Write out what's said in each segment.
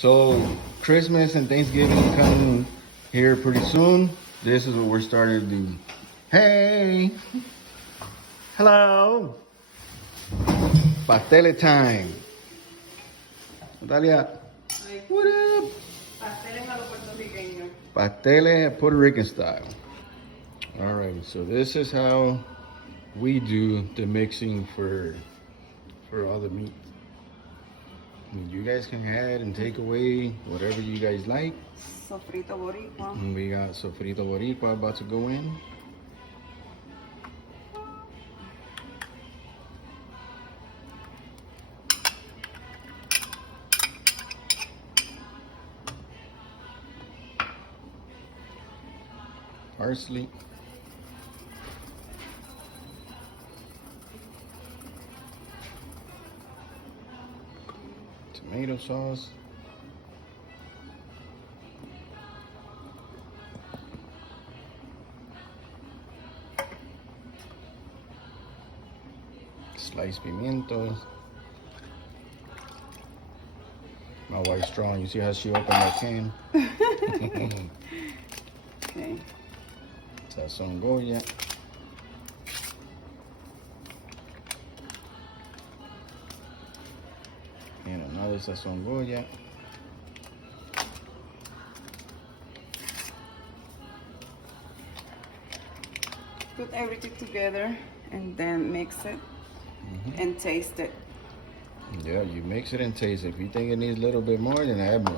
So Christmas and Thanksgiving come here pretty soon. This is what we're starting to do. Hey! Hello! Pasteles time. Natalia, what up? Pasteles a lo puertorriqueño. Pasteles Puerto Rican style. Alright, so this is how we do the mixing for all the meat. I mean, you guys can add and take away whatever you guys like. Sofrito boricua. And we got sofrito boricua about to go in. Parsley. Tomato sauce. Sliced pimientos. My wife's strong. You see how she opened that can? Okay. Sazón Goya. And another Sazón Goya. Put everything together and then mix it and taste it. Yeah, you mix it and taste it. If you think it needs a little bit more, then add more.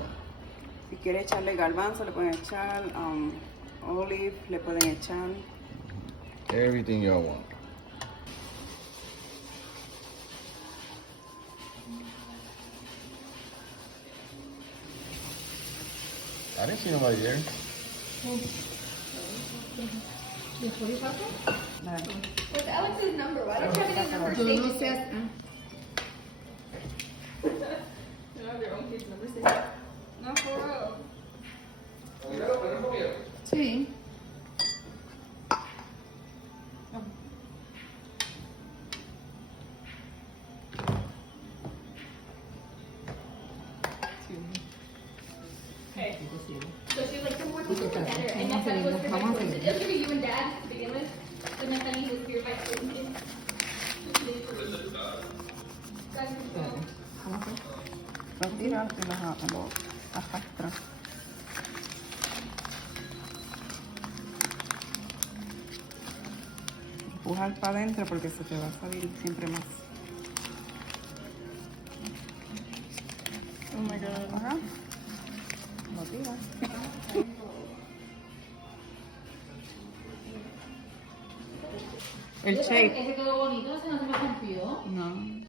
Si quiere echarle garbanzo, le pueden echar olive, le pueden echar. Everything y'all want. I didn't see nobody there. What's Alex's number? Why don't you have any number saved? They don't have their own kid's number saved. Not for real. Sí. Okay. So she was like, some more people together. And Natalie was here by coincidence. It was gonna be you and Dad to begin with. But Natalie was here by coincidence. Lo tiras y lo arrastras. Empujar para adentro porque se te va a salir siempre más. Oh my God. Ajá. Lo tiras. El shape. Ese quedó bonito, ese no se me rompió. No.